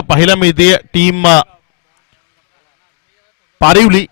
पाहायला मिळते टीम पारिवली.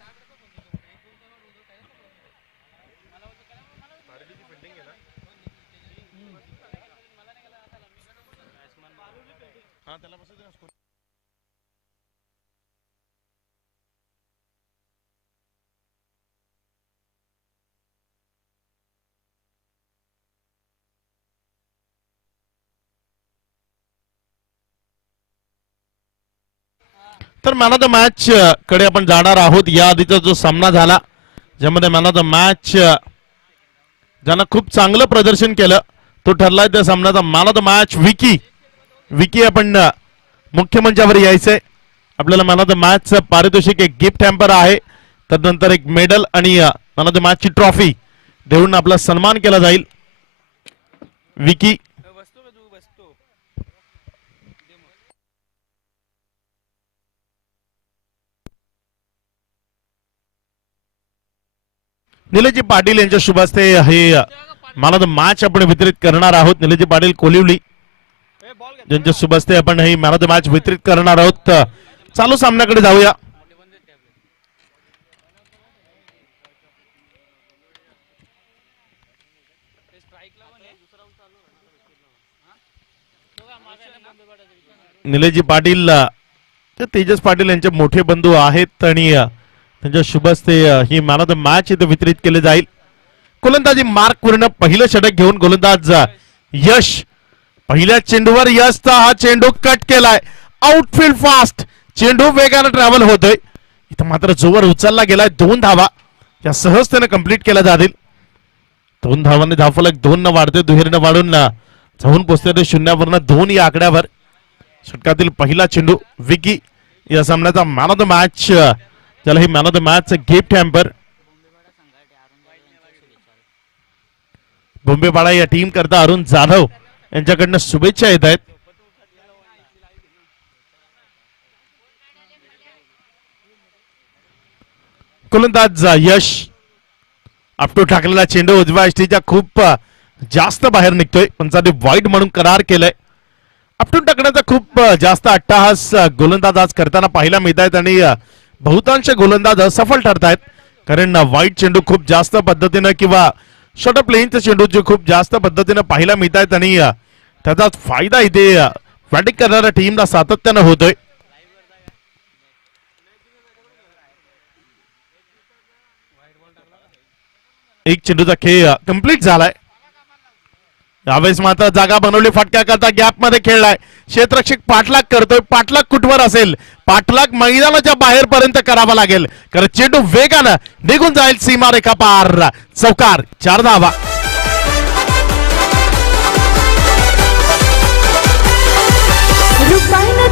तर मॅन ऑफ द मॅच कडे आपण जाणार आहोत. या आधीचा जो सामना झाला ज्यामध्ये मॅन ऑफ द मॅच ज्यानं खूप चांगलं प्रदर्शन केलं तो ठरलाय त्या सामन्याचा man of the match Vicky. Vicky आपण मुख्य मंचावर यायचंय. आपल्याला मॅन ऑफ द मॅच पारितोषिक एक गिफ्ट हॅम्पर आहे, त्यानंतर एक मेडल आणि मॅन ऑफ द मॅच ची ट्रॉफी देऊन आपला सन्मान केला जाईल. विकी निलेजी पाटील यांच्या शुभ हस्ते हे मॅन ऑफ द मॅच आपण वितरित करणार आहोत. निलेजी पाटील कोलिवली ज्यांच्या शुभ हस्ते आपण ही मॅन ऑफ द मॅच वितरित करणार आहोत. चालू सामन्याकडे जाऊया. निलेजी पाटील तेजस पाटील यांचे मोठे बंधू आहेत आणि त्यांच्या शुभ हस्ते ही मॅन ऑफ द मॅच इथे वितरित केले जाईल. गोलंदाजी मार्क पूर्ण पहिलं षटक घेऊन गोलंदाज यश. पहिल्या चेंडूवर यशचा हा चेंडू कट केलाय. आउटफील्ड फास्ट चेंडू वेगाने ट्रॅव्हल होतोय. इथं मात्र जोवर उचलला गेलाय 2 धावा या सहजतेने कंप्लीट केल्या जातील. 2 धावांनी धावफलक 2 न वाढते दुहेरीनं वाढून जाऊन पोहोचते ते 0 2 या आकड्यावर. षटकातील पहिला चेंडू विकी या सामन्याचा मॅन ऑफ द मॅच, ज्याला ही man of the match gift hamper. Bombepada या टीम करता अरुण जाधव यांच्याकडनं शुभेच्छा येत आहेत. गोलंदाज यश आपटू टाकलेला चेंडू उजव्या यष्टीच्या खूप जास्त बाहेर निघतोय. पंचाने वाईड म्हणून करार केलाय. आपटून टाकण्याचा खूप जास्त अट्टहास गोलंदाज आज करताना पाहायला मिळत आहेत आणि बहुतांश गोलंदाज असफल ठरतायत, कारण वाईड चेंडू खूप जास्त पद्धतीनं किंवा शॉर्ट प्लेनचे चेंडू जे खूप जास्त पद्धतीनं पाहायला मिळत आहेत आणि त्याचा फायदा इथे बॅटिंग करणाऱ्या टीमला सातत्यानं होतोय. एक चेंडूचा खेळ कंप्लीट झालाय. यावेळेस मात्र जागा बनवली फटक्याकरता गॅप मध्ये खेळलाय. क्षेत्ररक्षक पाठलाग करतोय. पाठलाग कुठवर असेल? पाठलाग मैदानाच्या बाहेर पर्यंत करावा लागेल, कारण चेंडू वेगानं निघून जाईल सीमारेखा पार. चौकार 4 धावा.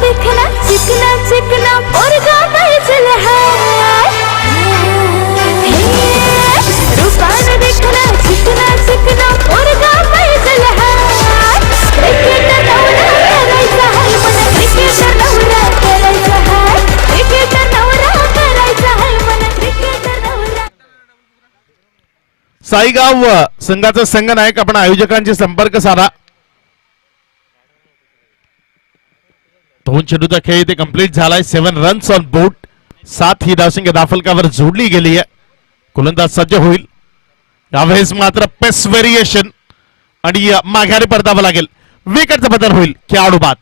देखना चिकना चिकना मुर्गा बैसल है, रूपान देखना चिकना चिकना मुर्गा बैसल है. क्रिकेटर नवरा करायचा है मन, क्रिकेटर नवरा करायचा है, क्रिकेटर नवरा करायचा है मन, क्रिकेटर नवरा. साईगाव संघाचा संघनायक आपण आयोजकांशी संपर्क साधा. 2 चेंडूचा खेळ इथे कंप्लीट झालाय. 7 रन्स ऑन बोर्ड. 7 ही धावसंख्या धावफलकावर जोडली गेली आहे. गोलंदाज सज्ज होईल. यावेळेस मात्र पेस व्हेरिएशन आणि माघारी परतावं लागेल. विकेटचा बदल होईल. खेळाडू बाद.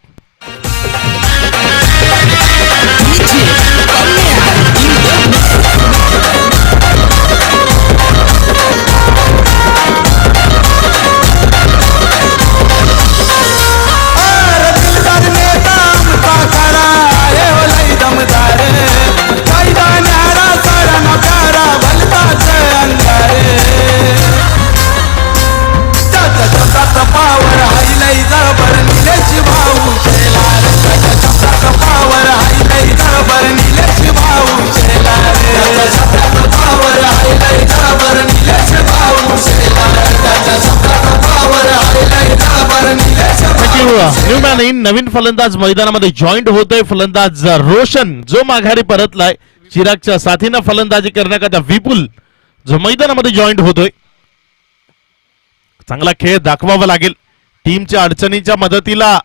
नवीन फलंदाज मैदानामध्ये जॉईंट होतोय. फलंदाज रोशन जो माघारी परतलाय. चिरागच्या साथीनं फलंदाजी करण्याकरता विपुल जो मैदानामध्ये जॉईंट होतोय. चांगला खेळ दाखवावा लागेल. टीमच्या अडचणीच्या मदतीला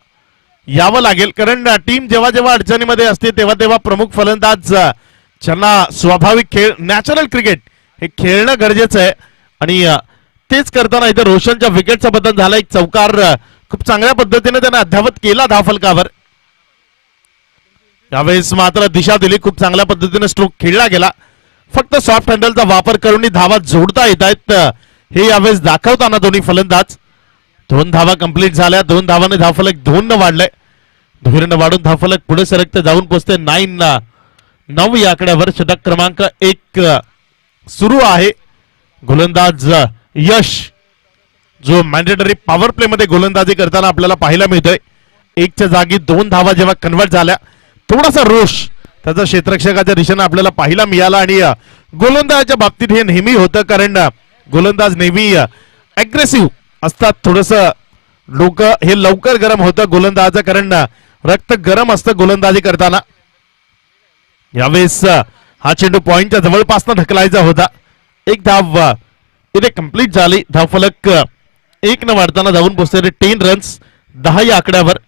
यावं लागेल, कारण टीम जेव्हा जेव्हा अडचणीमध्ये असते तेव्हा तेव्हा प्रमुख फलंदाज ज्यांना स्वाभाविक खेळ नॅचरल क्रिकेट हे खेळणं गरजेचं आहे आणि तेच करताना इथे रोशनच्या विकेटचा बदल झाला. एक चौकार खूप चांगल्या पद्धतीने त्याने अद्यावत केला धावफलकावर. यावेळेस मात्र दिशा दिली, खूप चांगल्या पद्धतीने स्ट्रोक खेळला गेला. फक्त सॉफ्ट हँडलचा वापर करून धावा जोडता येत आहेत हे यावेळेस दाखवताना दोन्ही फलंदाज. 2 धावा कंप्लीट झाल्या. 2 धावाने धावफलक 2 न वाढलंय. 2 वाढून धावफलक पुढे सरकते जाऊन पोहोचते 9 या आकड्यावर. षटक क्रमांक 1 सुरू आहे. गोलंदाज यश जो मॅन्डेटरी पॉवर प्ले मध्ये गोलंदाजी करताना आपल्याला पाहायला मिळतोय. 1च्या जागी 2 धावा जेव्हा कन्वर्ट झाल्या थोडासा रोष त्याचा क्षेत्ररक्षकाच्या दिशेने आपल्याला पाहायला मिळाला आणि गोलंदाजाच्या बाबतीत हे नेहमी होतं, कारण गोलंदाज नेहमी अग्रेसिव्ह असतात. थोडस लोक हे लवकर गरम होतं गोलंदाजाचं, कारण रक्त गरम असतं गोलंदाजी करताना. यावेळेस हा चेंडू पॉइंटच्या जवळपास ढकलायचा होता. 1 धाव इथे कंप्लीट झाली. धावफलक 1 न वाढताना जाऊन पोहोचले 10 रन्स 10 या आकड्यावर.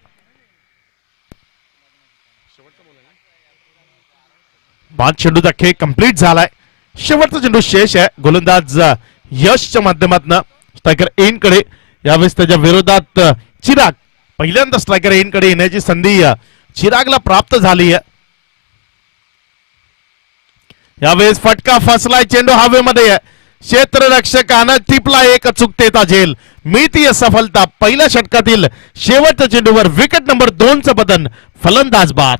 बाद चेंडूचा खेळ कंप्लीट झालाय. शेवटचा चेंडू शेष आहे. गोलंदाज यशच्या माध्यमातून स्ट्रायकर एन कडे. यावेळेस त्याच्या विरोधात चिराग. पहिल्यांदा स्ट्रायकर एन कडे येण्याची संधी चिरागला प्राप्त झाली आहे. यावेळेस फटका फसलाय. चेंडू हवेमध्ये आहे. क्षेत्ररक्षकानं टिपला एक अचूकतेचा झेल. मिळतीये सफलता. पहिल्या षटकातील शेवटच्या चेंडूवर विकेट नंबर 2चं पतन. फलंदाज बाद.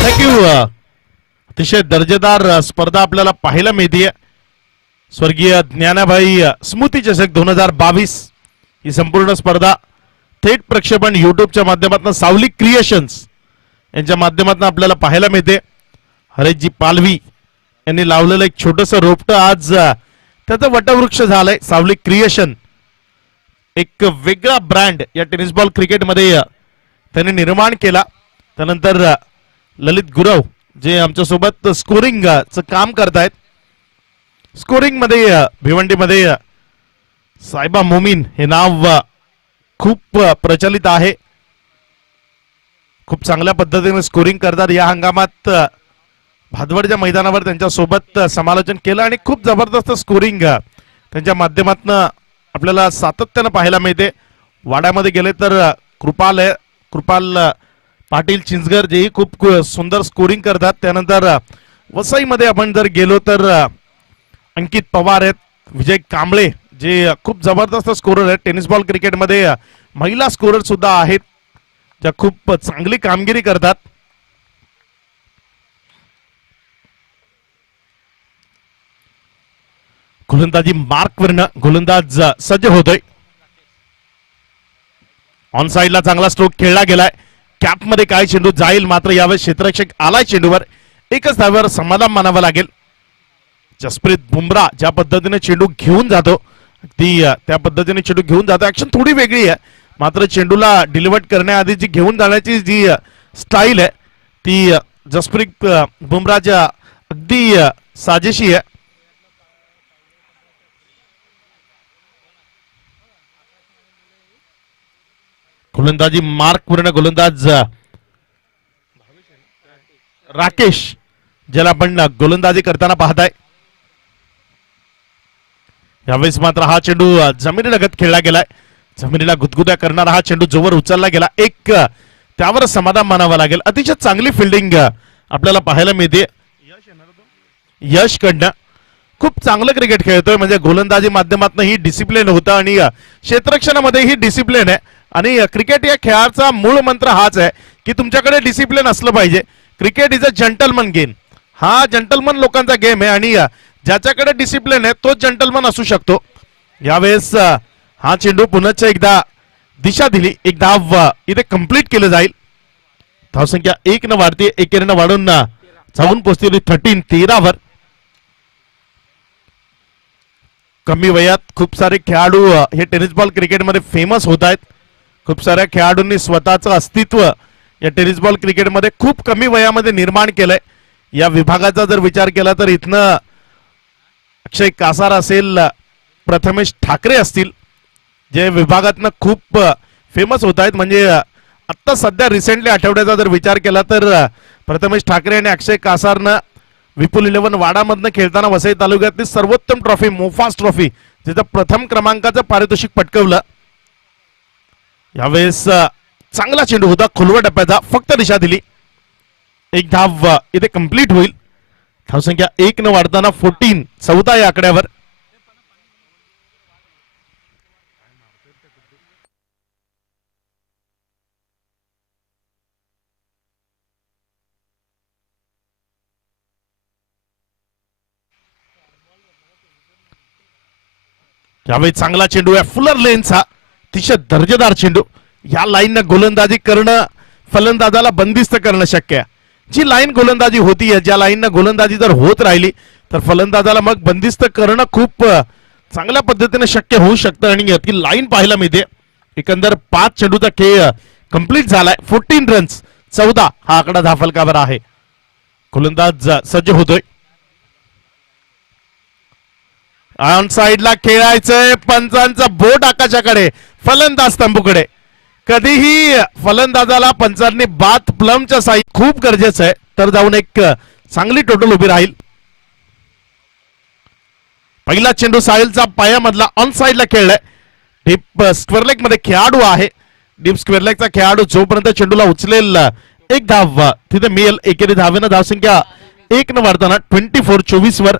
थँक्यू. अतिशय दर्जेदार स्पर्धा आपल्याला पाहायला मिळते. स्वर्गीय ज्ञानाभाई स्मृती चषक 2022 ही संपूर्ण स्पर्धा थेट प्रक्षेपण युट्यूबच्या माध्यमातून सावली क्रिएशन्स यांच्या माध्यमातून आपल्याला पाहायला मिळते. हरेशजी पालवी यांनी लावलेलं एक छोटस रोपट आज त्याचं वटवृक्ष झालंय. सावली क्रिएशन एक वेगळा ब्रँड या टेनिस बॉल क्रिकेटमध्ये त्यांनी निर्माण केला. त्यानंतर ललित गुरव जे आमच्या सोबत स्कोरिंगचं काम करतायत. स्कोरिंग मध्ये भिवंडीमध्ये सायबा मोमीन हे नाव खूप प्रचलित आहे. खूप चांगल्या पद्धतीने स्कोरिंग करतात. या हंगामात भादवडच्या मैदानावर त्यांच्या सोबत समालोचन केलं आणि खूप जबरदस्त स्कोरिंग त्यांच्या माध्यमातून आपल्याला सातत्यानं पाहायला मिळते. वाड्यामध्ये गेले तर कृपाल पाटील चिंचगर जेही खूप सुंदर स्कोरिंग करतात. त्यानंतर वसईमध्ये आपण जर गेलो तर अंकित पवार आहेत. विजय कांबळे जे खूप जबरदस्त स्कोरर आहेत. टेनिस बॉल क्रिकेटमध्ये महिला स्कोरर सुद्धा आहेत ज्या खूप चांगली कामगिरी करतात. गोलंदाजी मार्कवरनं गोलंदाज सज्ज होतोय. ऑन साइडला चांगला स्ट्रोक खेळला गेलाय. कॅप मध्ये काय चेंडू जाईल, मात्र यावेळेस क्षेत्ररक्षक आलाय चेंडूवर. एकच धाव्यावर समाधान मानावं लागेल. जसप्रीत बुमराह ज्या पद्धतीने चेंडू घेऊन जातो ती त्या पद्धतीने चेंडू घेऊन जातो. ऍक्शन थोडी वेगळी आहे, मात्र चेंडूला डिलिव्हर करण्याआधी जी घेऊन जाण्याची जी स्टाईल आहे ती जसप्रीत बुमराहच्या अगदी साजेशी आहे. गोलंदाजी मार्क पूर्ण गोलंदाज राकेश ज्याला आपण गोलंदाजी करताना पाहताय. यावेळेस मात्र हा चेंडू जमिनीलगत खेळला गेलाय. जमिनीला गुदगुद्या करणारा हा चेंडू जोवर उचलला गेला एक त्यावर समाधान मानावं लागेल. अतिशय चांगली फिल्डिंग आपल्याला पाहायला मिळते यश कडनं. खूप चांगलं क्रिकेट खेळतोय. म्हणजे गोलंदाजी माध्यमातून ही डिसिप्लिन होतं आणि क्षेत्ररक्षणामध्ये ही डिसिप्लिन आहे. आणि क्रिकेट या खेळाचा मूळ मंत्र हाच आहे की तुमच्याकडे डिसिप्लिन असलं पाहिजे. Cricket is a gentleman game. हा जंटलमन लोकांचा गेम आहे आणि ज्याच्याकडे डिसिप्लिन आहे तोच जंटलमन असू शकतो. यावेळेस हा चेंडू पुन्हा एकदा दिशा दिली, एक धाव इथे कंप्लीट केलं जाईल. धावसंख्या 1 न वाढते, 1 न वाढून जाऊन पोहोचली 13 कमी वयात खूप सारे खेळाडू हे टेनिस बॉल क्रिकेटमध्ये फेमस होत आहेत. खूप साऱ्या खेळाडूंनी स्वतःचं अस्तित्व या टेनिस बॉल क्रिकेटमध्ये खूप कमी वयामध्ये निर्माण केलंय. या विभागाचा जर विचार केला तर इथनं अक्षय कासार असेल, प्रथमेश ठाकरे असतील, जे विभागातनं खूप फेमस होत आहेत. म्हणजे आत्ता सध्या रिसेंटली आठवड्याचा जर विचार केला तर प्रथमेश ठाकरे आणि अक्षय कासारनं विपुल 11 वाडामधनं खेळताना वसई तालुक्यातली सर्वोत्तम ट्रॉफी मोफास ट्रॉफी जिथं प्रथम क्रमांकाचं पारितोषिक पटकवलं. यावेळेस चांगला चेंडू होता, खोलवर टप्प्याचा, फक्त दिशा दिली, एक धाव इथे कंप्लीट होईल. धावसंख्या 1 न वाढताना 14 या आकड्यावर. यावेळी चांगला चेंडू आहे, फुलर लेनचा, अतिशय दर्जेदार चेंडू. या लाईननं गोलंदाजी करणं फलंदाजाला बंदिस्त करणं शक्य आहे. जी लाईन गोलंदाजी होती, ज्या लाईननं गोलंदाजी जर होत राहिली तर फलंदाजाला मग बंदिस्त करणं खूप चांगल्या पद्धतीने शक्य होऊ शकतं. आणि ती लाईन पाहायला मिळते. एकंदर 5 चेंडूचा खेळ कंप्लीट झालाय. 14 रन्स, 14 हा आकडा धाफलकावर आहे. गोलंदाज सज्ज होतोय. ऑन साइडला खेळायचंय, पंचांचा बोट आकाशाकडे, फलंदाज तंबूकडे. कधीही फलंदाजाला पंचांनी बात प्लमच्या साई खूप गरजेचं आहे, तर जाऊन एक चांगली टोटल उभी राहील. पहिला चेंडू साहिलचा पायामधला ऑन साइडला खेळलाय. डीप स्क्वेअर लेग मध्ये खेळाडू आहे. डीप स्क्वेअर लेगचा खेळाडू जोपर्यंत चेंडूला उचलेल एक धाव तिथे मिळेल. एकेरी धावेनं धावसंख्या 1 न वाढताना 24 वर.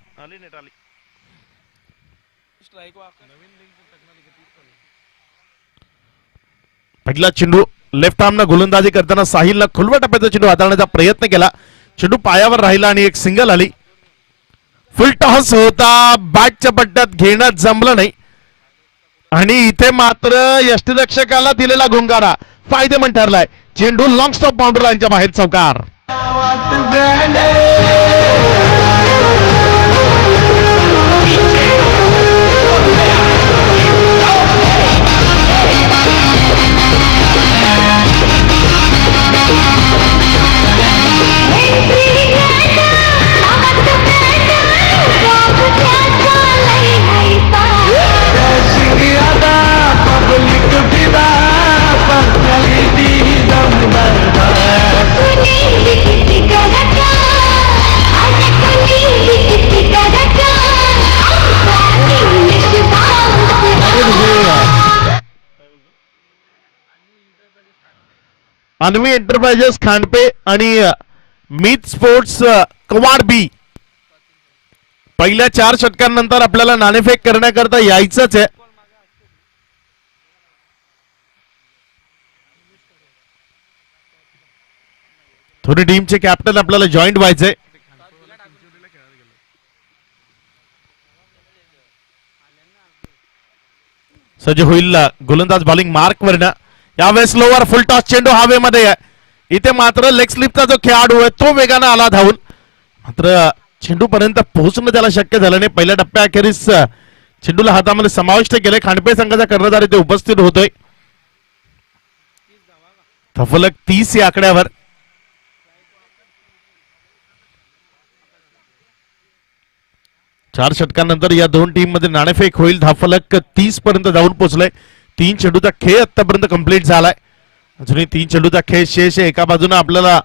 पहिला चेंडू लेफ्ट आर्मनं गोलंदाजी करताना साहिलनं खुलवा टप्प्याचा चेंडू हाताळण्याचा प्रयत्न केला. चेंडू पायावर राहिला आणि एक सिंगल आली. फुल टॉस होता, बॅटच्या पट्ट्यात घेणं जमलं नाही आणि इथे मात्र यष्टीरक्षकाला दिलेला गुंगारा फायदेमंद ठरलाय. चेंडू लॉंग स्टॉप बाउंड्री लाईनच्या बाहेर चौकार. अन्वी एंटरप्राइजेस खांडपे आणि मीत स्पोर्ट्स कवाड बी पहिल्या 4 षटकांनंतर आपल्याला नाणेफेक करण्याकरता यायचंच आहे. थोडी टीमचे कॅप्टन आपल्याला जॉईंट व्हायचंय. सज्ज होईल गोलंदाज बॉलिंग मार्क वरनं. यावेळेस लोवर फुल टॉस चेंडू हवेमध्ये आहे. इथे मात्र लेग स्लिपचा जो खेळाडू आहे तो वेगाने आला धावून, मात्र चेंडू पर्यंत पोहोचणं त्याला शक्य झालं नाही. पहिल्या टप्प्याअखेरीस चेंडूला हातामध्ये समाविष्ट केले. खांडपे संघाचा कर्णधार इथे उपस्थित होतोय. फलक 30 या आकड्यावर. चार षटकांनंतर या दोन टीम मध्ये नाणेफेक होईल. धाफलक 30 पर्यंत जाऊन पोहोचलाय. 3 चेंडूचा खेळ आतापर्यंत कंप्लीट झालाय. अजूनही 3 चेंडूचा खेळ शेष आहे. एका बाजूने आपल्याला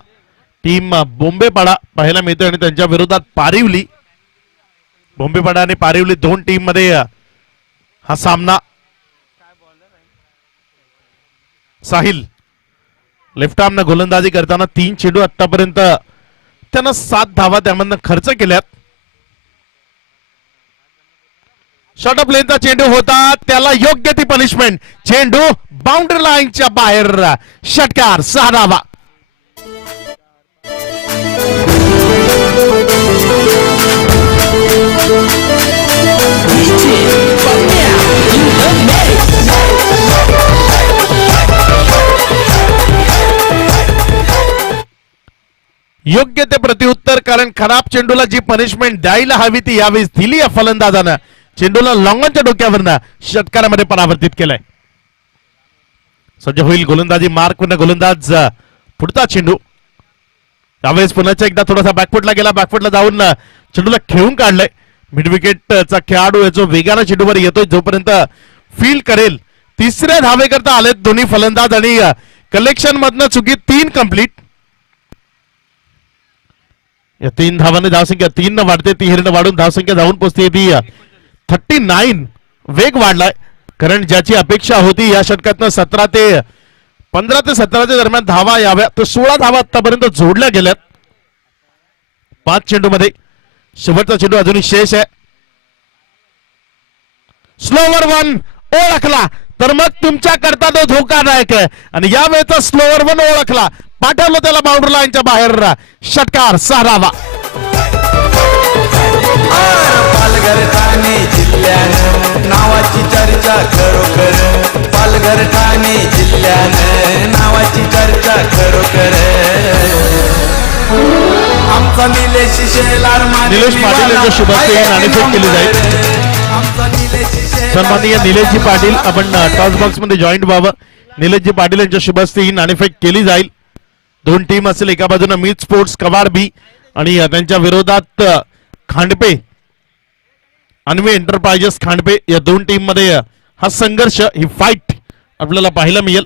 टीम बोंबेपाडा पाहायला मिळते आणि त्यांच्या विरोधात पारिवली. बोंबेपाडा आणि पारिवली दोन टीम मध्ये हा सामना. साहिल लेफ्ट आर्मनं गोलंदाजी करताना 3 चेंडू आतापर्यंत त्यानं 7 धावा त्यामधनं खर्च केल्यात. शॉर्ट ऑफ लेनचा चेंडू होता, त्याला योग्य ती पनिशमेंट. चेंडू बाउंड्री लाईनच्या बाहेर. षटकार 6 धावा. योग्य ते प्रत्युत्तर, कारण खराब चेंडूला जी पनिशमेंट द्यायला हवी ती यावेळेस दिली या फलंदाजानं. चेंडूला लॉंगॉनच्या डोक्यावरनं षटकारामध्ये परावर्तित केलंय. सज्ज होईल गोलंदाजी मार्क गोलंदाज. पुढचा चेंडू यावेळेस पुन्हा एकदा थोडासा बॅकफुटला गेला, बॅकफुटला जाऊन चेंडूला खेळून काढलंय. मिड विकेटचा खेळाडू जो वेगानं चेंडूवर येतोय, जोपर्यंत फील्ड करेल. तिसऱ्या धावेकरता आलेत दोन्ही फलंदाज आणि कलेक्शन मधनं चुकी 3 कंप्लीट. या 3 धावांनी धावसंख्या 3 न वाढते, 3 वाढून धावसंख्या जाऊन पोहोचते ती 39. वेग वाढलाय, कारण ज्याची अपेक्षा होती या षटकातनं 15 ते 17 दरम्यान धावा याव्या, तर 16 धावा आतापर्यंत जोडल्या गेल्यात 5 चेंडू मध्ये. शेवटचा चेंडू अजूनही शेष आहे. स्लोवर 1 ओळखला तर मग तुमच्या करता तो धोकादायक आहे, आणि यावेळेचा स्लोवर 1 ओळखला, पाठवलं त्याला बाउंड्री लाईनच्या बाहेर. षटकार 6 धावा. पालघर ठाणे जिल्ह्यानं नावाची चर्चा खरोखर, पालघर ठाणे जिल्ह्यानं नावाची चर्चा खरोखर. आमचा निलेश शेलार निलेश पाटील यांच्या शुभेच्छा नाणेफेक केली जाईल. सन्माननीय निलेशजी पाटील, आपण टॉस बॉक्स मध्ये जॉईंट व्हावं. निलेशजी पाटील यांच्या शुभस्ते ही नाणेफेक केली जाईल. 2 टीम असेल, एका बाजूने मीत स्पोर्ट्स कवाड बी आणि त्यांच्या विरोधात खांडपे अन्वे एंटरप्राइजेस खांडपे. या 2 टीम मध्ये हा संघर्ष, ही फाईट आपल्याला पाहायला मिळेल.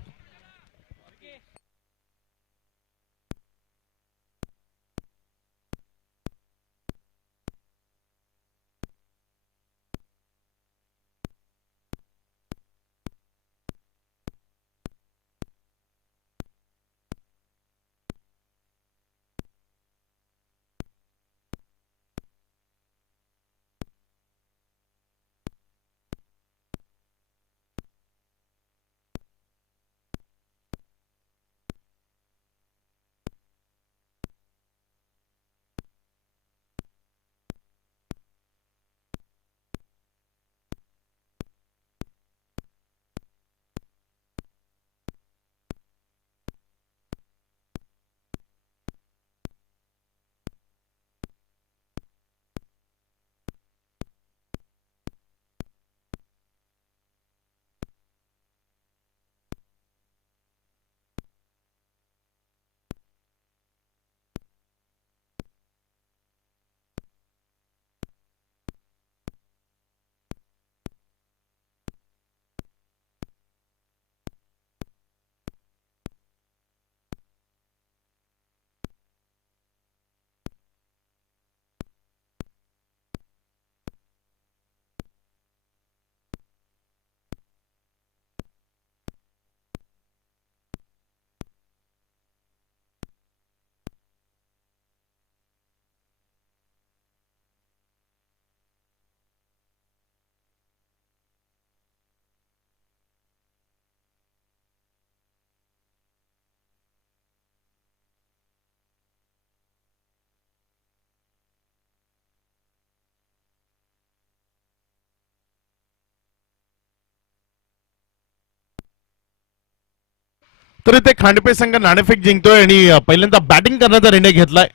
तर इथे खांडपे संघ नाणेफेक जिंकतोय आणि पहिल्यांदा बॅटिंग करण्याचा निर्णय घेतलाय.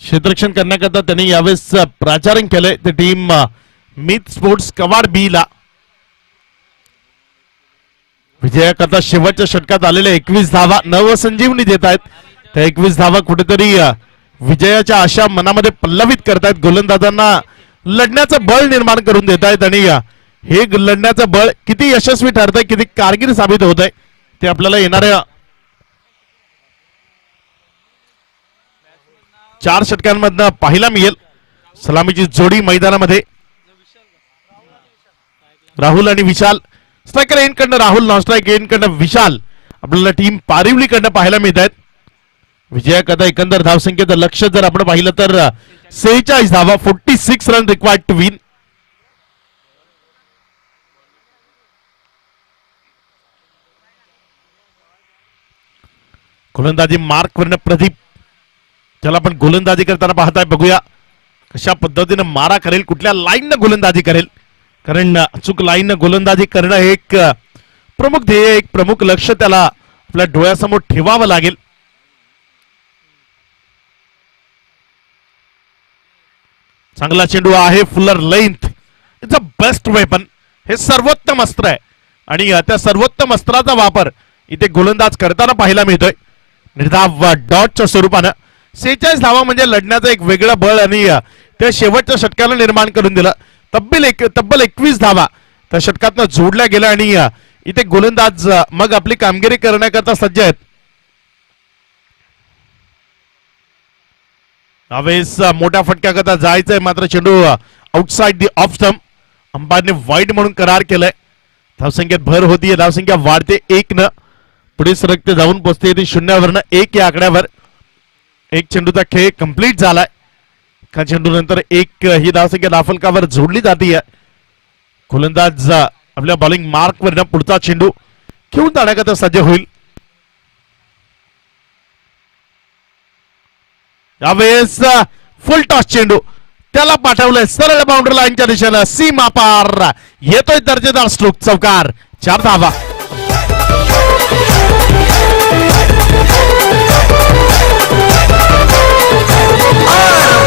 क्षेत्ररक्षण करण्याकरता त्यांनी यावेळेस प्राचारण केलंय ते टीम मीत स्पोर्ट्स कवाड बी ला. विजयाकरता शेवटच्या षटकात आलेल्या 21 धावा नवसंजीवनी देत आहेत. त्या 21 धावा कुठेतरी विजयाच्या आशा मनामध्ये पल्लवित करतायत, गोलंदाजांना लढण्याचं बळ निर्माण करून देत आहेत. आणि हे लढण्याचं बळ किती यशस्वी ठरतंय, किती कारगिर साबित होत आहे, ते आपल्याला येणाऱ्या 4 षटकांमधनं पाहायला मिळेल. सलामीची जोडी मैदानामध्ये राहुल आणि विशाल. स्ट्रायकर एंड कडनं राहुल, नॉन स्ट्राईक एंड कडनं विशाल आपल्याला टीम पारिवली कडनं पाहायला मिळत आहेत. विजयाकरता एकंदर धावसंख्येचं लक्ष जर आपण पाहिलं तर 46 धावा, 46 रन रिक्वायर्ड टू विन. गोलंदाजी मार्क वरनं प्रदीप, त्याला आपण गोलंदाजी करताना पाहताय. बघूया कशा पद्धतीनं मारा करेल, कुठल्या लाईननं गोलंदाजी करेल, कारण अचूक लाईननं गोलंदाजी करणं हे एक प्रमुख ध्येय, एक प्रमुख लक्ष त्याला आपल्या डोळ्यासमोर ठेवावं लागेल. चांगला चेंडू आहे, Fuller length, it's a best weapon. हे सर्वोत्तम अस्त्र आहे आणि त्या सर्वोत्तम अस्त्राचा वापर इथे गोलंदाज करताना पाहायला मिळतोय. निर्धाव डॉटच्या स्वरूपानं 46 धावा म्हणजे लढण्याचं एक वेगळं बळ आणि त्या शेवटच्या षटकाला निर्माण करून दिलं. तब्बल 21 धावा त्या षटकातनं जोडल्या गेल्या आणि इथे गोलंदाज मग आपली कामगिरी करण्याकरता सज्ज आहेत. यावेळेस मोठ्या फटक्याकरता जायचंय, मात्र चेंडू आउटसाइड दी ऑफ स्टंप. अंपायरने वाईड म्हणून करार केलाय. धावसंख्येत भर होतीये, धावसंख्या वाढते 1 न, पुढे सरकते जाऊन पोहोचते ती 0 1 या आकड्यावर. एक चेंडूचा खेळ कंप्लीट झालाय. का चेंडू नंतर एक ही धावसंख्या धावफलकावर जोडली जाते. गोलंदाज आपल्या बॉलिंग मार्क वर पुढचा चेंडू घेऊन जाण्याकरता सज्ज होईल. यावेळेस फुल टॉस चेंडू त्याला पाठवलंय सरळ बाउंड्री लाईनच्या दिशेनं, सीमा पार येतोय दर्जेदार स्ट्रोक, चौकार, 4 धावा.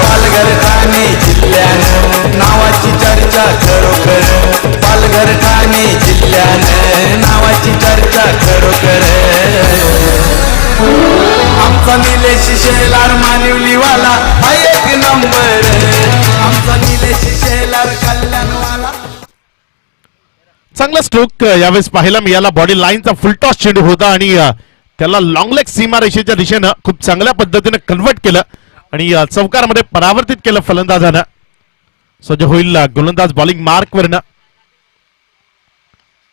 पालघर ठाणे जिल्ह्यानं नावाची चर्चा खरोखर, पालघर ठाणे जिल्ह्यानं नावाची चर्चा खरोखर. आमचा निलेश शेलार मानिवलीवाला हा 1 नंबर, आमचा निलेश शेलार कल्याणवाला. चांगला स्ट्रोक यावेळेस पाहायला मिळाला. बॉडी लाईनचा फुल टॉस चेंडू होता आणि त्याला लॉंग लेग सीमा रेषेच्या दिशेनं खूप चांगल्या पद्धतीने कन्वर्ट केलं आणि चौकारमध्ये परावर्तित केलं फलंदाजानं. सज्ज होईल गोलंदाज बॉलिंग मार्क वरनं.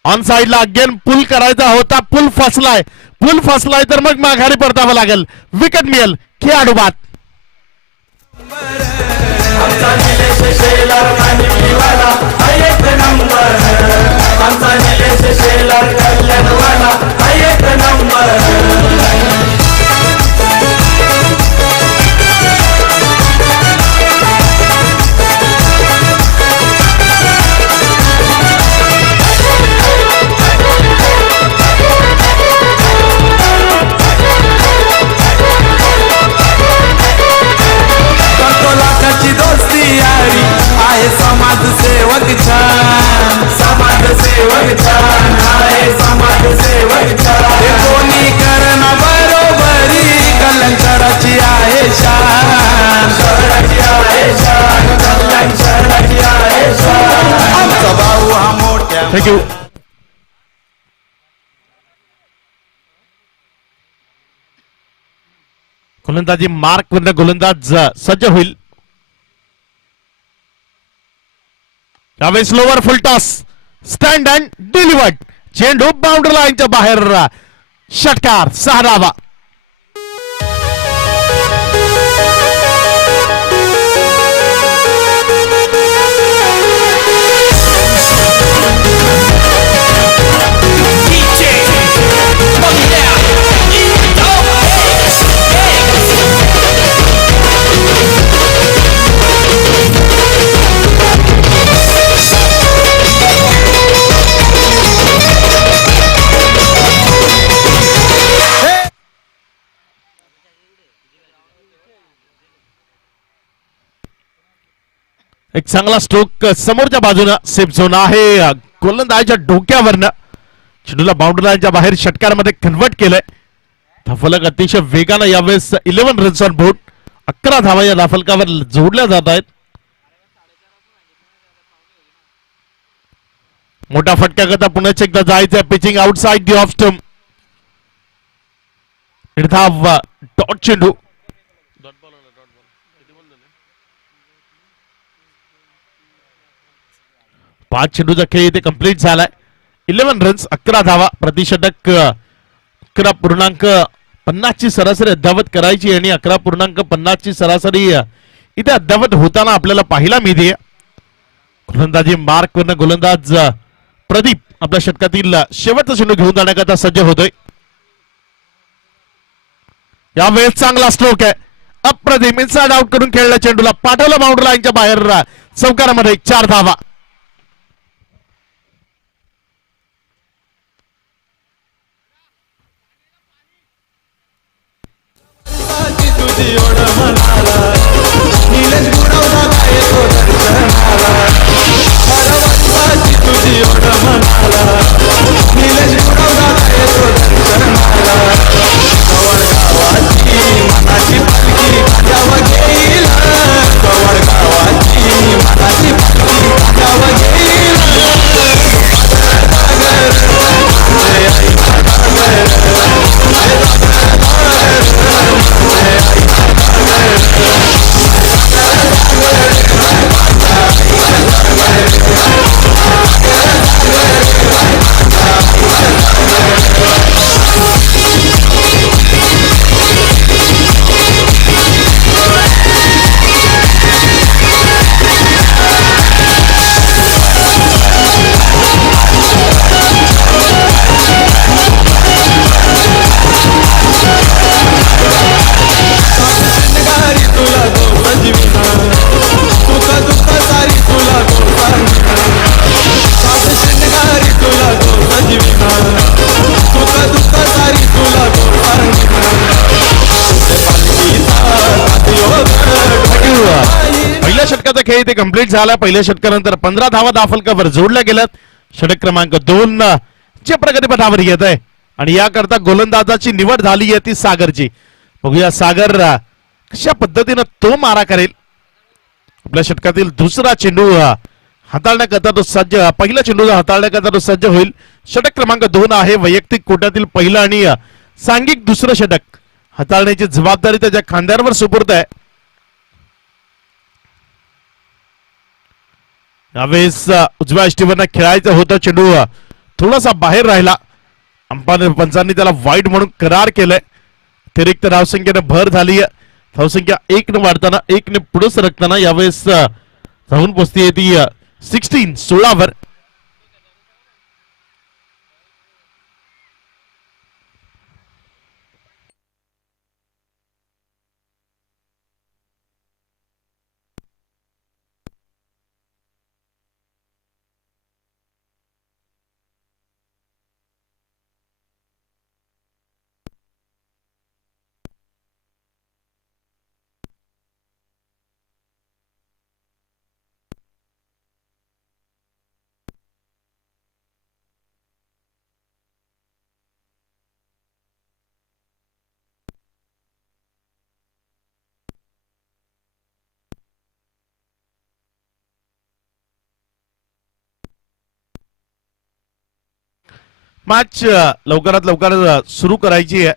ऑन साइडला अगेन पुल करायचा होता, पुल फसलाय तर मग माघारी परतावं लागेल. विकेट मिळेल, खेळाडू बाद. आमचा निलेश शेलार मानिवलीवाला हा 1 नंबर, आमचा निलेश शेलार कल्याणवाला हा 1 नंबर. दोस्ती यारी आहे समाजसेवक छान, समाजसेवक छान आहे, समाजसेवक छान. कोणी करण बरोबरी कल्याणची आहे शान, शहराची आहे शान, कल्याण शहराची आहे शान. आमचा भाऊ हा मोठ्या. थँक्यू. गोलंदाजी मार्क वरनं गोलंदाज सज्ज होईल. यावेळेस lower full toss, stand and delivered, चेंडू बाउंड्री लाईनच्या बाहेर, षटकार, 6 धावा. एक चांगला स्ट्रोक समोरच्या बाजूनं, सेफ झोन आहे गोलंदाजाच्या डोक्यावरनं. चेंडूला बाउंड्री लाईनच्या बाहेर षटकारामध्ये कन्वर्ट केलंय. धाफलक अतिशय वेगानं यावेळेस 11 रन्स ऑन बोर्ड, 11 धावा या धाफलकावर जोडल्या जात आहेत. मोठा फटक्याकरता पुन्हा एकदा जायचंय, pitching outside the off stump. निर्धाव डॉट चेंडू. 5 चेंडूचा खेळ इथे कंप्लीट झालाय. 11 रन्स, 11 धावा, प्रतिषटक 11.50 ची सरासरी अद्यावत करायची आणि 11.50 ची सरासरी इथे अद्यावत होताना आपल्याला पाहायला मिळते. गोलंदाजी मार्क वरनं गोलंदाज प्रदीप आपल्या षटकातील शेवटचा चेंडू घेऊन जाण्याकरता सज्ज होतोय. यावेळेस चांगला स्ट्रोक आहे, अप्रतिम इनसाइड आउट करून खेळल्या चेंडूला पाठवलं बाउंड्री लाईनच्या बाहेर, चौकारामध्ये 4 धावा. तुझी ओढ म्हणाला निलेश गुरवला येतो खेळ इथे कंप्लीट झाला. पहिल्या षटकानंतर 15 धावा दाफलकावर जोडल्या गेल्यात. षटक क्रमांक 2 च्या प्रगतीपथावर येत आहे आणि याकरता गोलंदाजाची निवड झाली आहे ती सागरची. बघूया सागर कशा पद्धतीनं तो मारा करेल. आपल्या षटकातील दुसरा चेंडू हाताळण्याकरता तो सज्ज, पहिला चेंडू हाताळण्याकरता तो सज्ज होईल. षटक क्रमांक 2 आहे. वैयक्तिक कोट्यातील पहिलं आणि सांघिक दुसरं षटक हाताळण्याची जबाबदारी त्याच्या खांद्यावर सुपूर्द आहे. यावेळेस उजव्या अष्टीवरनं खेळायचं होतं. चेंडू थोडासा बाहेर राहिला. अंपायर पंचांनी त्याला वाईट म्हणून करार केलंय. अतिरिक्त धावसंख्येनं भर झाली आहे. धावसंख्या 1 न वाढताना 1 ने पुढे सरकताना यावेळेस धावून पोचती ती 16 वर. मॅच लवकरात लवकर सुरू करायची आहे.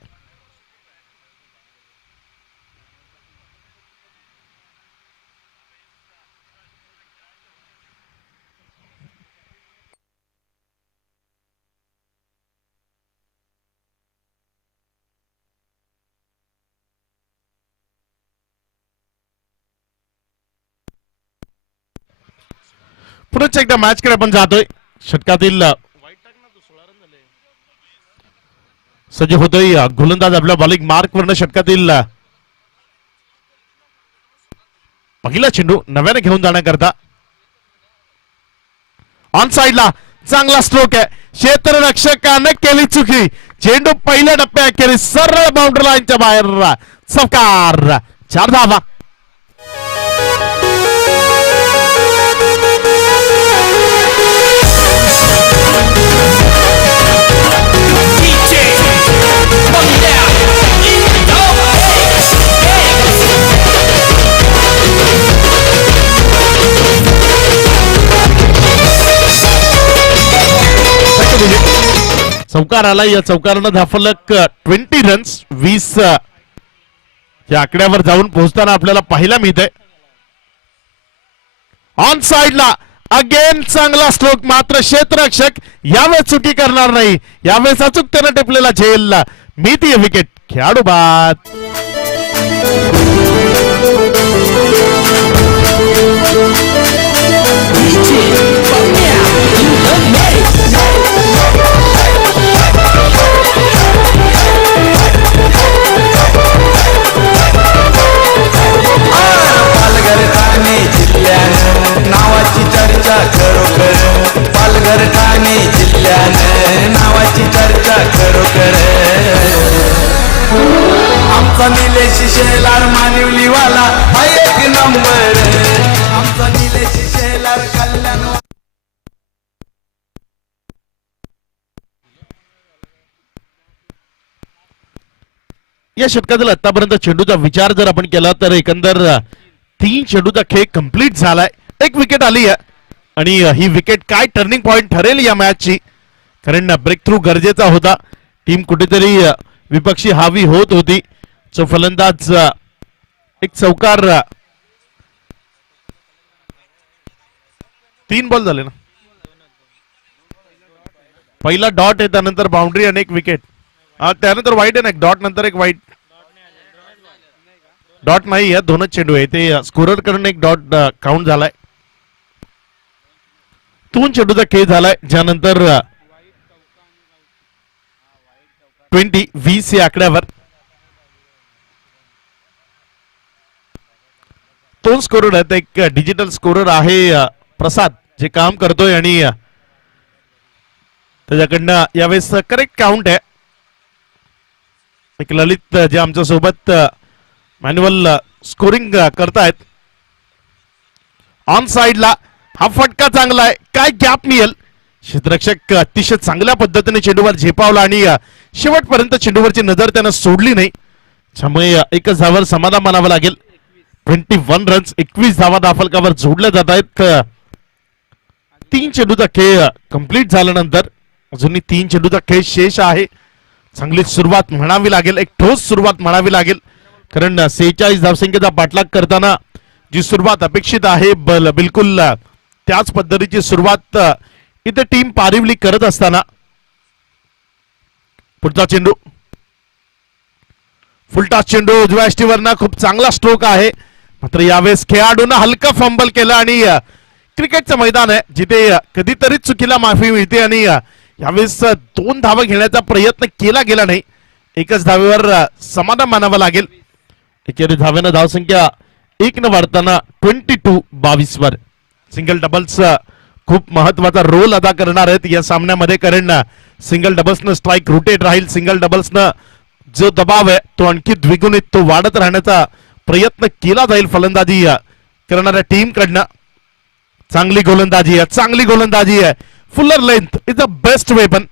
पुनश्च एकदा मॅच कडे आपण जातोय. षटकातील सज्ज होतोय गोलंदाज आपल्या बॉलिंग मार्क वरनं. षटकातील पहिला चेंडू नव्याने घेऊन जाण्याकरता ऑन साइडला चांगला स्ट्रोक आहे. क्षेत्ररक्षकाने केली चुकी. चेंडू पहिल्या टप्प्याखेरीज सरळ बाउंड्री लाईनच्या बाहेर. चौकार. 4 धावा. चौकार आला. या चौकारानं धाफलक 20 रन्स 20 या आकड्यावर जाऊन पोहोचताना आपल्याला पाहायला मिळतंय. ऑन साइडला अगेन चांगला स्ट्रोक. मात्र क्षेत्ररक्षक यावेळेस चुकी करणार नाही. यावेळेस अचूक त्यानं टिपलेला झेल. मिळतीये विकेट. खेळाडू बाद. पालघर ठाणे जिल्ह्यानं नावाची चर्चा खरोखर. पालघर ठाणे जिल्ह्यानं नावाची चर्चा खरोखर. आमचा निलेश शेलार मानिवलीवाला हा 1 नंबर. आमचा निलेश शेलार कल्याण. या षटकातील आतापर्यंत चेंडूचा विचार जर आपण केला तर एकंदर 3 चेंडूचा खेळ कंप्लीट झालाय. 1 विकेट आली आहे आणि ही विकेट काय टर्निंग पॉइंट ठरेल या मॅचची. कारण ब्रेक थ्रू गरजेचा होता. टीम कुठेतरी विपक्षी हावी होत होती. जो फलंदाज एक चौकार. 3 बॉल झाले ना. पहिला डॉट आहे त्यानंतर बाउंड्री आणि 1 विकेट. त्यानंतर वाईट आहे ना. एक डॉट नंतर 1 वाईट. डॉट नाही आहे. 2च चेंडू आहे. ते स्कोरर कडून 1 डॉट काउंट झालाय. 2 चेंडूचा खेळ झालाय. ज्यानंतर 20 या आकड्यावर 2 स्कोरर आहेत. एक डिजिटल स्कोरर आहे प्रसाद जे काम करतोय आणि त्याच्याकडनं यावेळेस करेक्ट काउंट आहे. एक ललित जे आमच्या सोबत मॅन्युअल स्कोरिंग करतायत. ऑन साइडला हा फटका चांगला आहे, काय गॅप मिळेल. क्षेत्ररक्षक अतिशय चांगल्या पद्धतीने चेंडूवर झेपावला आणि शेवटपर्यंत चेंडूवरची नजर त्यानं सोडली नाही. त्यामुळे एकच धावावर समाधान मानावं लागेल. 21 रन्स, 21 धावा धाफलकावर जोडल्या जात आहेत. 3 चेंडूचा खेळ कंप्लीट झाल्यानंतर अजूनही 3 चेंडूचा खेळ शेष आहे. चांगली सुरुवात म्हणावी लागेल, एक ठोस सुरुवात म्हणावी लागेल, कारण 46 धावसंख्येचा पाठलाग करताना जी सुरुवात अपेक्षित आहे बिलकुल त्याच पद्धतीची सुरुवात इथे टीम पारिवली करत असताना. पुढचा चेंडू फुलटॉस चेंडू उजव्या यष्टीवरनं खूप चांगला स्ट्रोक आहे, मात्र यावेळेस खेळाडूंना हलका फंबल केलं आणि क्रिकेटचं मैदान आहे जिथे कधीतरी चुकीला माफी मिळते आणि यावेळेस 2 धावा घेण्याचा प्रयत्न केला गेला नाही. एकच धावेवर समाधान मानावं लागेल. एकेरी धावेनं धावसंख्या 1 न वाढताना 22-22 वर. सिंगल डबल्स खूप महत्वाचा रोल अदा करणार आहेत या सामन्यामध्ये, कारण सिंगल डबल्सनं स्ट्राईक रोटेट राहील. सिंगल डबल्सनं जो दबाव आहे तो आणखी द्विगुणित, तो वाढत राहण्याचा प्रयत्न केला जाईल फलंदाजी करणाऱ्या टीम कडनं. चांगली गोलंदाजी आहे, चांगली गोलंदाजी आहे. Fuller length is a best weapon.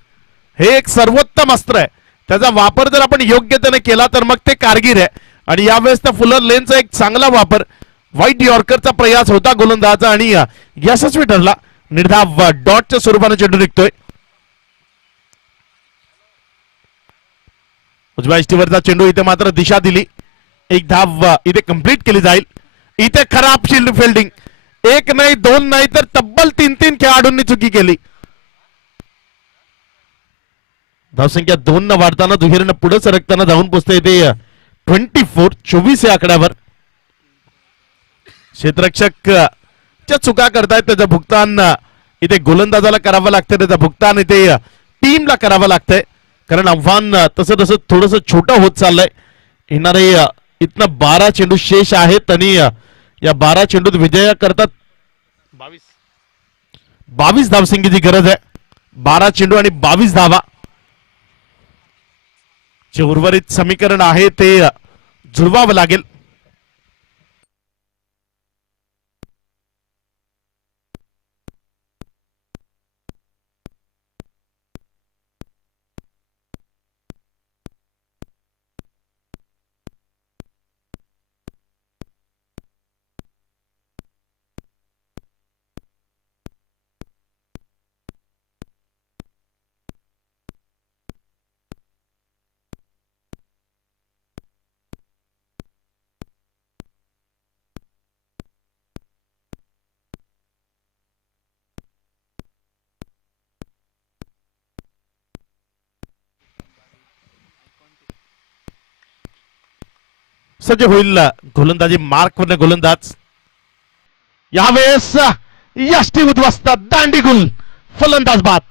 हे एक सर्वोत्तम अस्त्र आहे, त्याचा वापर जर आपण योग्यतेने केला तर मग ते कारगिर आहे. आणि यावेळेस त्या फुलर लेनचा एक चांगला वापर, व्हाईट यॉर्करचा प्रयास होता गोलंदाजाचा आणि यशस्वी ठरला. निर्धाव डॉटच्या स्वरूपाने चेंडू निघतोय. उजव्या यष्टीवरचा चेंडू इथे मात्र दिशा दिली. एक धाव इथे कंप्लीट केली जाईल. इथे खराब शिल्ड फिल्डिंग, 1 नाही 2 नाही तर तब्बल 3 खेळाडूंनी चुकी केली. धावसंख्या 2 न वाढताना दुहेरीनं पुढे सरकताना धावून पोचते इथे 24 या आकड्यावर. क्षेत्ररक्षक च्या चुका करतायत, त्याचं भुगतान इथे गोलंदाजाला करावं लागतंय, त्याचं भुगतान इथे टीमला करावं लागतंय, कारण आव्हान तसं तसं थोडस छोटं होत चाललंय. येणारे इथनं 12 चेंडू शेष आहेत आणि या 12 चेंडूत विजया करतात 22 धावसंख्येची गरज आहे. 12 चेंडू आणि 22 धावा. जे उर्वरित समीकरण आहे ते जुळवावं लागेल. सज्ज होईल गोलंदाजी मार्क वरने गोलंदाज. यावेळेस यष्टी उद्ध्वस्त, दांडीगुल, फलंदाज बाद.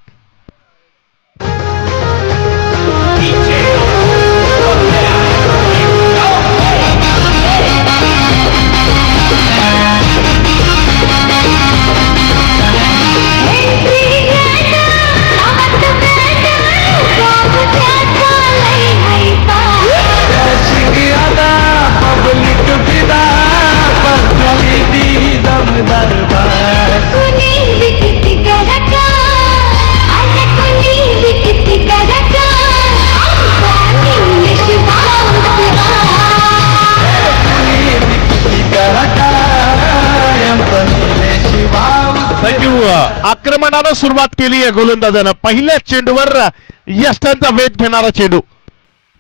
आक्रमणानं सुरुवात केली आहे गोलंदाजानं. पहिल्याच चेंडूवर यष्टांचा वेध घेणारा चेंडू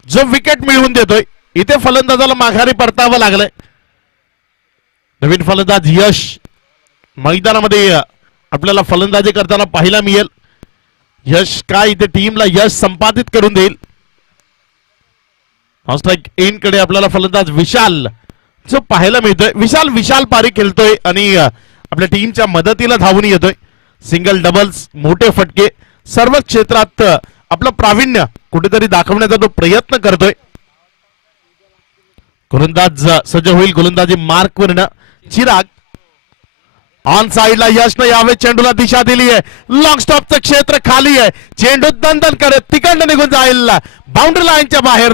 जो विकेट मिळवून देतोय. इथे फलंदाजाला माघारी परतावं लागलंय. नवीन फलंदाज यश मैदानामध्ये आपल्याला फलंदाजी करताना पाहायला मिळेल. यश काय इथे टीमला यश संपादित करून देईल. स्ट्राईक एन कडे आपल्याला फलंदाज विशाल जो पाहायला मिळतोय. विशाल पारी खेळतोय आणि आपल्या टीमच्या मदतीला धावून येतोय. सिंगल डबल्स, मोठे फटके, सर्व क्षेत्रात आपलं प्रावीण्य कुठेतरी दाखवण्याचा तो प्रयत्न करतोय. गोलंदाज सज्ज होईल गोलंदाजी मार्क वरनं. चिराग ऑन साइडला यशनं यावे चेंडूला दिशा दिली आहे. लॉंग स्टॉपचं क्षेत्र खाली आहे. चेंडू दंदन करत तिकडनं निघून जाईल बाउंड्री लाईनच्या बाहेर.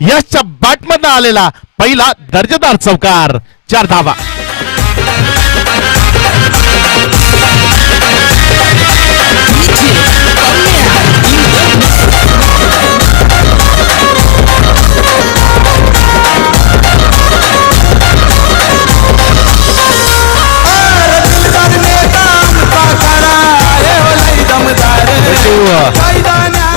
यशच्या बॅटमधनं आलेला पहिला दर्जेदार चौकार. 4 धावा.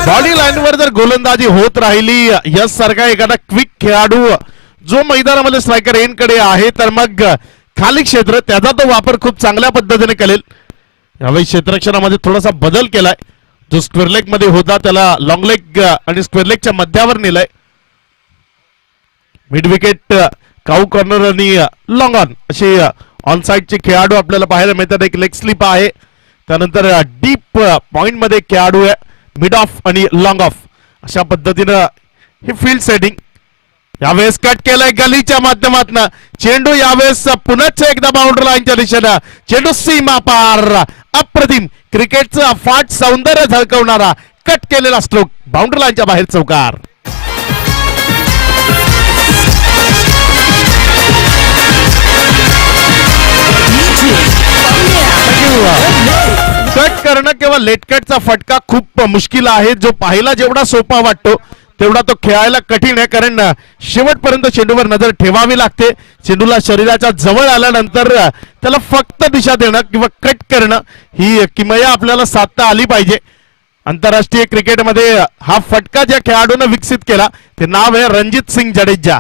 बॉडी लाईनवर जर गोलंदाजी होत राहिली यश सारखा एखादा क्विक खेळाडू जो मैदानामध्ये स्ट्रायकर एंड कडे आहे तर मग खाली क्षेत्र त्याचा तो वापर खूप चांगल्या पद्धतीने करेल. यावेळी क्षेत्ररक्षणामध्ये थोडासा बदल केलाय. जो स्क्वेअर लेग मध्ये होता त्याला लॉंग लेग आणि स्क्वेअर लेगच्या मध्यावर नेलाय. मिड विकेट काऊ कॉर्नर आणि लॉंग ऑन अशी ऑन साइडचे खेळाडू आपल्याला पाहायला मिळतात. एक लेग स्लिप आहे, त्यानंतर डीप पॉइंट मध्ये खेळाडू आहे, मिड ऑफ आणि लॉंग ऑफ अशा पद्धतीनं हे फील्ड सेटिंग. यावेळेस कट केलाय गलीच्या माध्यमातून चेंडू. यावेळेस पुनश्च एकदा बाउंड्री लाईनच्या दिशेनं चेंडू सीमा पार. अप्रतिम क्रिकेटचं अफाट सौंदर्य झळकवणारा कट केलेला स्ट्रोक बाउंड्री लाईनच्या बाहेर चौकार. कट करणं किंवा लेट कटचा फटका खूप मुश्किल आहे. जो पाहायला जेवढा सोपा वाटतो तेवढा तो खेळायला कठीण आहे, कारण शेवटपर्यंत चेंडूवर नजर ठेवावी लागते. चेंडूला शरीराच्या जवळ आल्यानंतर त्याला फक्त दिशा देणं किंवा कट करणं ही किमया आपल्याला साधता आली पाहिजे. आंतरराष्ट्रीय क्रिकेटमध्ये हा फटका ज्या खेळाडूने विकसित केला ते नाव आहे रणजित सिंग जडेजा.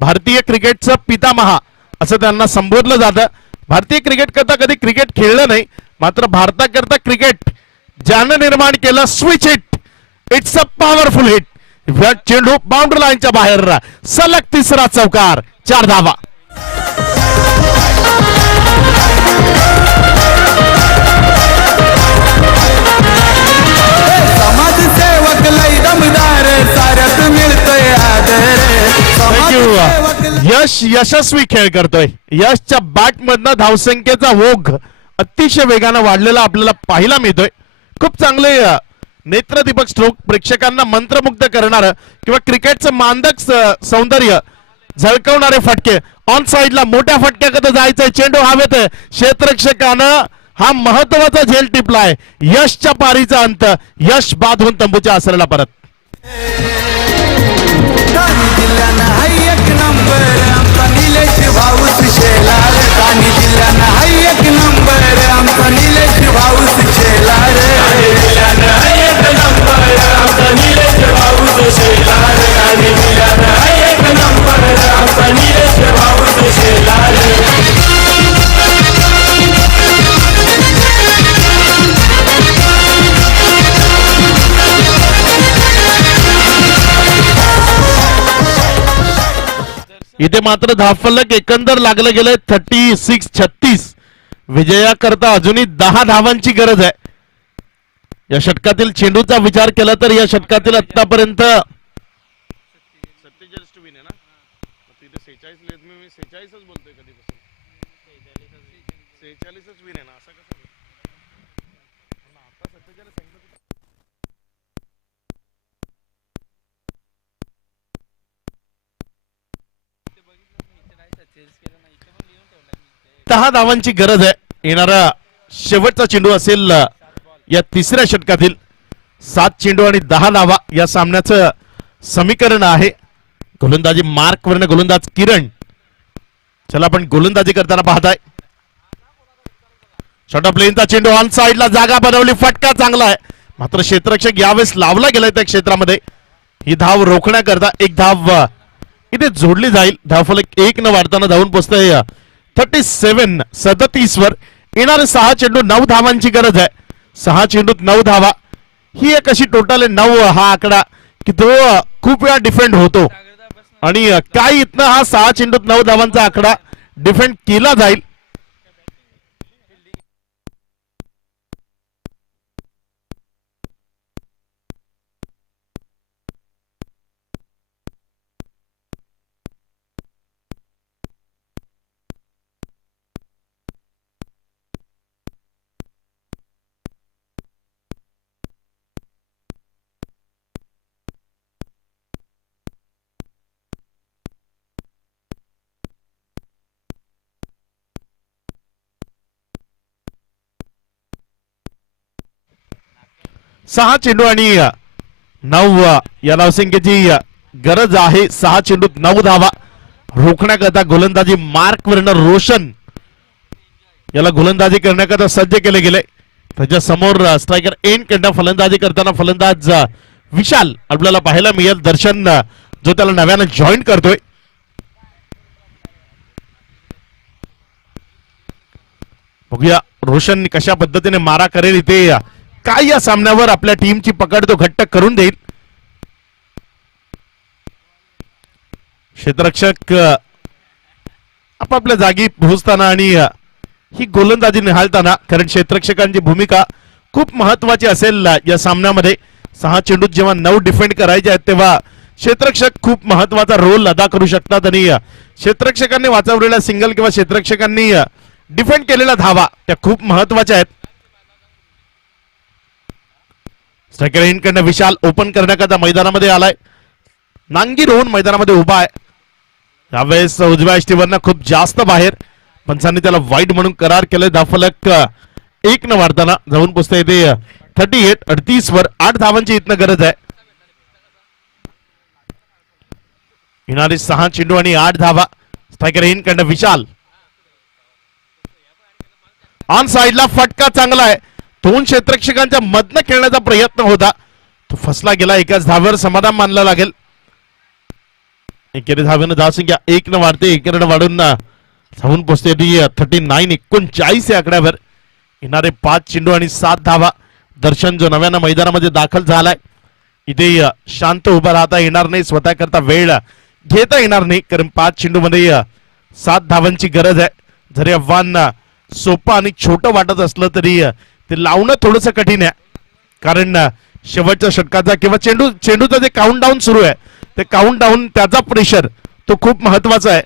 भारतीय क्रिकेटचं पितामहा असं त्यांना संबोधलं जातं. भारतीय क्रिकेट करता कधी क्रिकेट खेळलं नाही, मात्र भारताकरता क्रिकेट ज्यानं निर्माण केलं switch hit. It's a powerful hit. चेंडू बाउंड्री लाईनच्या बाहेर सलग तिसरा चौकार. 4 धावा. समाजसेवक लय दमदार साऱ्यात मिळतोय आदर. यश यशस्वी खेळ करतोय. यशच्या बॅट मधनं धावसंख्येचा ओघ अतिशय वेगानं वाढलेला आपल्याला पाहायला मिळतोय. खूप चांगले नेत्रदीपक स्ट्रोक, प्रेक्षकांना मंत्रमुग्ध करणारं किंवा क्रिकेटचं मांदक सौंदर्य झळकवणारे फटके. ऑन साइडला मोठ्या फटक्याकडे जायचंय. चेंडू हवेत. क्षेत्ररक्षकानं हा महत्वाचा झेल टिपलाय. यशच्या पारीचा अंत. यश बाद होऊन तंबूच्या आसराला परत. ठाणे जिल्ह्यानं हाय एक नंबर आमचा निलेश भाऊस शेलार. ठाणे जिल्ह्यानं हाय एक नंबर आमचा निलेश भाऊस शेलार. ठाणे जिल्ह्यानं हाय एक नंबर आमचा निलेश भाऊस शेलार. ठाणे जिल्ह्यानं हाय एक नंबर आमचा निलेश भाऊस शेलार. इथे मात्र धावफलक एकंदर लागलं गेलंय 36-36. विजयाकरता अजूनही 10 धावांची गरज आहे. या षटकातील चेंडूचा विचार केला तर या षटकातील आतापर्यंत 47 विन आहे ना. तिथे 46 मी 46च बोलतोय कधीपासून. 46च विन आहे ना. असं कसं आता 47 सांगितलं. 10 धावांची गरज आहे. येणारा शेवटचा चेंडू असेल या तिसऱ्या षटकातील. 7 चेंडू आणि 10 धावा या सामन्याचं समीकरण आहे. गोलंदाजी मार्क वरनं गोलंदाज किरण. चला आपण गोलंदाजी करताना पाहताय. शॉर्ट ऑफ लेनचा चेंडू ऑन साइडला जागा बनवली. फटका चांगला आहे, मात्र क्षेत्ररक्षक यावेळेस लावला गेलाय त्या क्षेत्रामध्ये. ही धाव रोखण्याकरता एक धाव इथे जोडली जाईल. धावफलक 1 न वाढताना धावून पोहोचतोय 37 वर. येणारे 6 चेंडू 9 धावांची गरज आहे. 6 चेंडूत 9 धावा ही एक अशी टोटल आहे. 9 हा आकडा की तो खूप वेळा डिफेंड होतो आणि काय इथनं हा 6 चेंडूत 9 धावांचा आकडा डिफेंड केला जाईल. सहा चेंडू आणि 9 या धावसंख्येची गरज आहे. 6 चेंडूत 9 धावा रोखण्याकरता गोलंदाजी मार्क वर्नर रोशन याला गोलंदाजी करण्याकरता सज्ज केले गेले. त्याच्या समोर स्ट्रायकर एन कडनं फलंदाजी करताना फलंदाज विशाल आपल्याला पाहायला मिळेल. दर्शन जो त्याला नव्यानं जॉईन करतोय. बघूया रोशन कशा पद्धतीने मारा करेल इथे. काय या सामन्यावर आपल्या टीमची पकड तो घट्ट करून देईल. क्षेत्ररक्षक आपापल्या जागी पोहोचताना आणि ही गोलंदाजी निहाळताना, कारण क्षेत्ररक्षकांची भूमिका खूप महत्वाची असेल या सामन्यामध्ये. 6 चेंडूत जेव्हा 9 डिफेंड करायचे आहेत तेव्हा क्षेत्ररक्षक खूप महत्वाचा रोल अदा करू शकतात. आणि क्षेत्ररक्षकांनी वाचवलेल्या सिंगल किंवा क्षेत्ररक्षकांनी डिफेंड केलेल्या धावा त्या खूप महत्वाच्या आहेत. स्ट्रायकर इनकडनं विशाल ओपन करण्याकरता मैदानामध्ये आलाय. नांगीर होऊन मैदानामध्ये उभा आहे. यावेळेस उजव्या इष्टीवरनं खूप जास्त बाहेर, पंचांनी त्याला वाईट म्हणून करार केले. धावफलक 1 न वाढताना जाऊन पोचता येते 38 वर. 8 धावांची इथनं गरज आहे. येणारे 6 चेंडू आणि 8 धावा. स्ट्रायकर इनकडनं विशाल ऑन साइडला फटका चांगला आहे. 2 क्षेत्ररक्षकांच्या मधनं खेळण्याचा प्रयत्न होता, तो फसला गेला. एकाच धावेवर समाधान मानलं लागेल. एकेरी धावेनं धावसंख्या 1 न वाढते. 1 रन वाढून धावून पोचते 39 या आकड्यावर. येणारे 5 चेंडू आणि 7 धावा. दर्शन जो नव्यानं मैदानामध्ये दाखल झालाय, इथे शांत उभा राहता येणार नाही, स्वतः करता वेळ घेता येणार नाही, कारण 5 चेंडू मध्ये 7 धावांची गरज आहे. जरी आव्हान सोपं आणि छोटं वाटत असलं तरी ते लावणं थोडंसं कठीण आहे, कारण शेवटच्या षटकाचा किंवा चेंडूचं जे काउंट डाऊन सुरू आहे ते काउंट डाऊन, त्याचा प्रेशर तो खूप महत्वाचा आहे.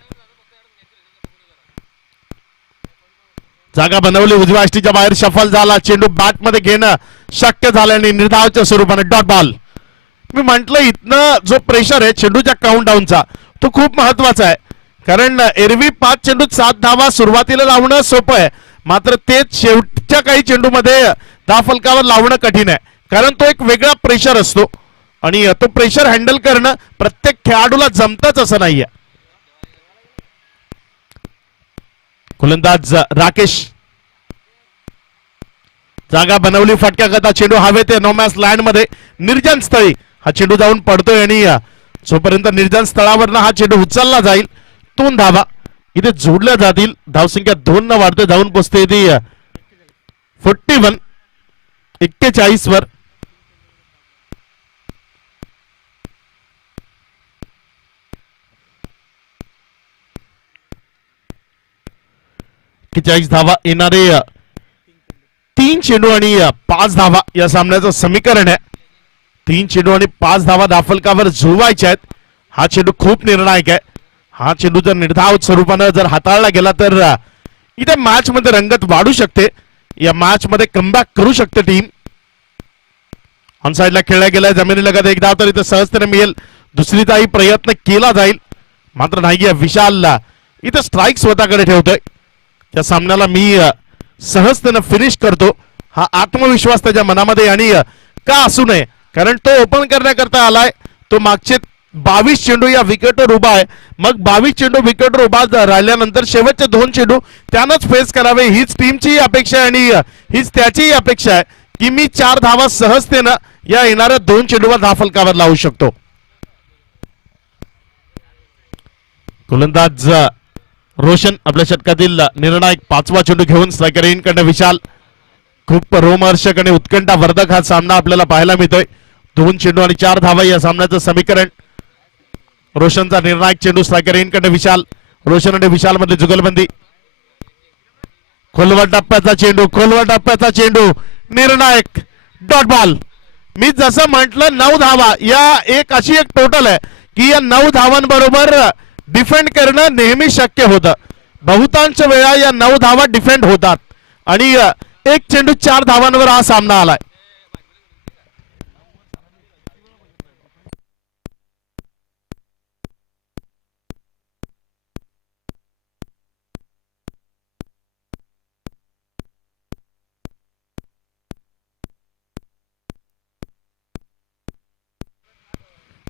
जागा बनवली, उजव्या अष्टीच्या बाहेर शफल झाला. चेंडू बॅट मध्ये घेणं शक्य झालं आणि निर्धावच्या स्वरूपाने डॉट बॉल. मी म्हंटल इथनं जो प्रेशर आहे चेंडूच्या काउंट डाऊनचा तो खूप महत्वाचा आहे, कारण एरवी 5 चेंडूत 7 धावा सुरुवातीला लावणं सोपं आहे, मात्र तेच शेवटच्या काही चेंडूमध्ये धावफलकावर लावणं कठीण आहे, कारण तो एक वेगळा प्रेशर असतो आणि तो प्रेशर हँडल करणं प्रत्येक खेळाडूला जमतच असं नाहीये. गोलंदाज राकेश जागा बनवली, फटका करता चेंडू हवेत आहे. नोमॅस लँड मध्ये निर्जन स्थळी हा चेंडू जाऊन पडतोय आणि जोपर्यंत निर्जन स्थळावर हा चेंडू उचलला जाईल 2 धावा इथे जोडल्या जातील. धावसंख्या 2 न वाढतोय. जाऊन पोचते ती 41 वर. धावा. येणारे 3 चेंडू आणि 5 धावा या सामन्याचं समीकरण आहे. 3 चेंडू आणि 5 धावा धावफलकावर जुळवायच्या आहेत. हा चेंडू खूप निर्णायक आहे. हा चेंडू जर निर्धाव स्वरूपानं जर हाताळला गेला तर इथे मॅच मध्ये रंगत वाढू शकते. या मॅच मध्ये कमबॅक करू शकते टीम. ऑन साइडला खेळला गेलाय, जमिनी लगत एक धाव तर इथे सहजतेने मिळेल. दुसरीचाही प्रयत्न केला जाईल, मात्र नाही. विशालला इथे स्ट्राईक स्वतःकडे ठेवतोय. या सामन्याला मी सहजतेनं फिनिश करतो हा आत्मविश्वास त्याच्या मनामध्ये, आणि का असू नये, कारण तो ओपन करण्याकरता आलाय. तो मागचे 22 चेंडू या विकेटवर उभा आहे. मग 22 चेंडू विकेटवर उभा राहिल्यानंतर शेवटचे 2 चेंडू त्यानंच फेस करावे, हीच टीमची अपेक्षा आहे आणि हीच त्याचीही अपेक्षा आहे की मी 4 धावा सहजतेनं या येणाऱ्या 2 चेंडूवर धावफलकावर लावू शकतो. गोलंदाज रोशन आपल्या षटकातील निर्णायक 5वा चेंडू घेऊन स्ट्रायकर इनकडनं विशाल. खूप रोमहर्षक आणि उत्कंठावर्धक हा सामना आपल्याला पाहायला मिळतोय. 2 चेंडू आणि 4 धावा या सामन्याचं समीकरण. रोशनचा निर्णायक चेंडू, स्ट्रायकर इनकडनं विशाल. रोशन आणि विशाल मधली जुगलबंदी. खोलवर टप्प्याचा चेंडू निर्णायक डॉट बॉल. मी जसं म्हटलं 9 धावा या अशी एक टोटल आहे की या 9 धावांबरोबर डिफेंड करणं नेहमी शक्य होतं. बहुतांश वेळा या 9 धावा डिफेंड होतात आणि 1 चेंडू 4 धावांवर हा सामना आलाय.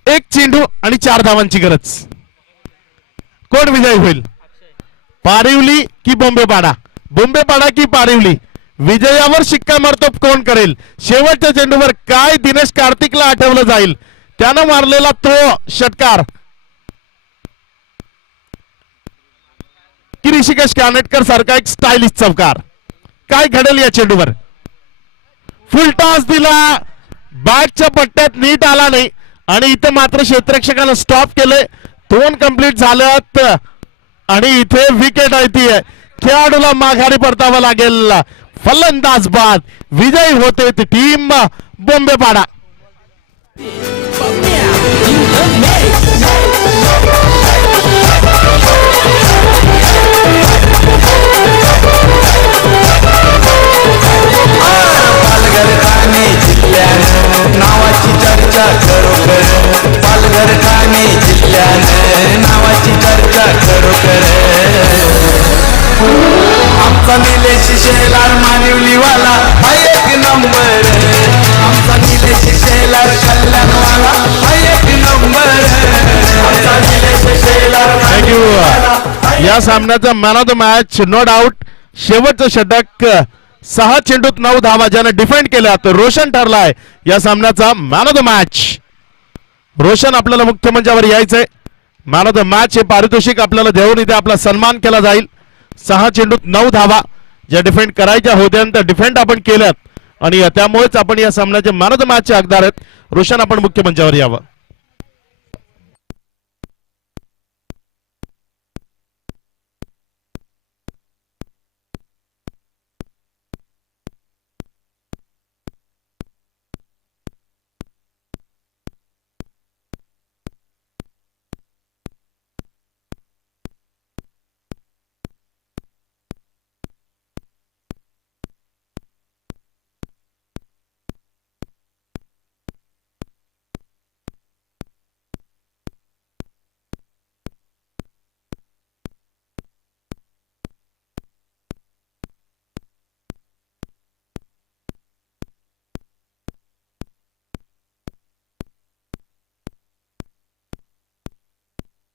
एक चेंडू आणि 4 धावांची गरज. कोण विजयी होईल, पारिवली की बोंबेपाडा? बोंबेपाडा की पारिवली? विजयावर शिक्कामोर्तब कोण करेल? शेवटच्या चेंडूवर काय दिनेश कार्तिकला आठवलं जाईल? त्यानं मारलेला तो षटकार की ऋषिकेश कानेटकर सारखा एक स्टायलिश चौकार? काय घडेल या चेंडूवर? फुल टॉस दिला, बॅटच्या पट्ट्यात नीट आला नाही आणि इथं मात्र क्षेत्ररक्षकानं स्टॉप केले. 2 कंप्लीट झाल्यात आणि इथे विकेट आहे. खेळाडूला माघारी परतावं लागेल. फलंदाज बाद, विजयी होते ती टीम बोंबेपाडा. पालघर ठाणे जिल्ह्यानं नावाची चर्चा खरोखर, पालघर ठाणे जिल्ह्यानं नावाची चर्चा खरोखर. आमचा निलेश शेलार मानिवलीवाला हा एक नंबर, आमचा निलेश शेलार कल्याणवाला हा एक नंबर, आमचा निलेश शेलार थँक्यू. या सामन्याचा man of the match no doubt शेवटचं षटक 6 चेंडूत 9 धावा ज्याने डिफेंड केल्या तर रोशन ठरलाय या सामन्याचा man of the match. Roshan आपल्याला मुख्य मंचावर यायचंय. मॅन ऑफ द मॅच हे पारितोषिक आपल्याला देऊन इथे आपला सन्मान केला जाईल. 6 चेंडूत 9 धावा ज्या डिफेंड करायच्या होत्या त्या डिफेंड आपण केल्यात आणि त्यामुळेच आपण या सामन्याचे मॅन ऑफ द मॅचचे हकदार आहेत. रोशन आपण मुख्य मंचावर यावं.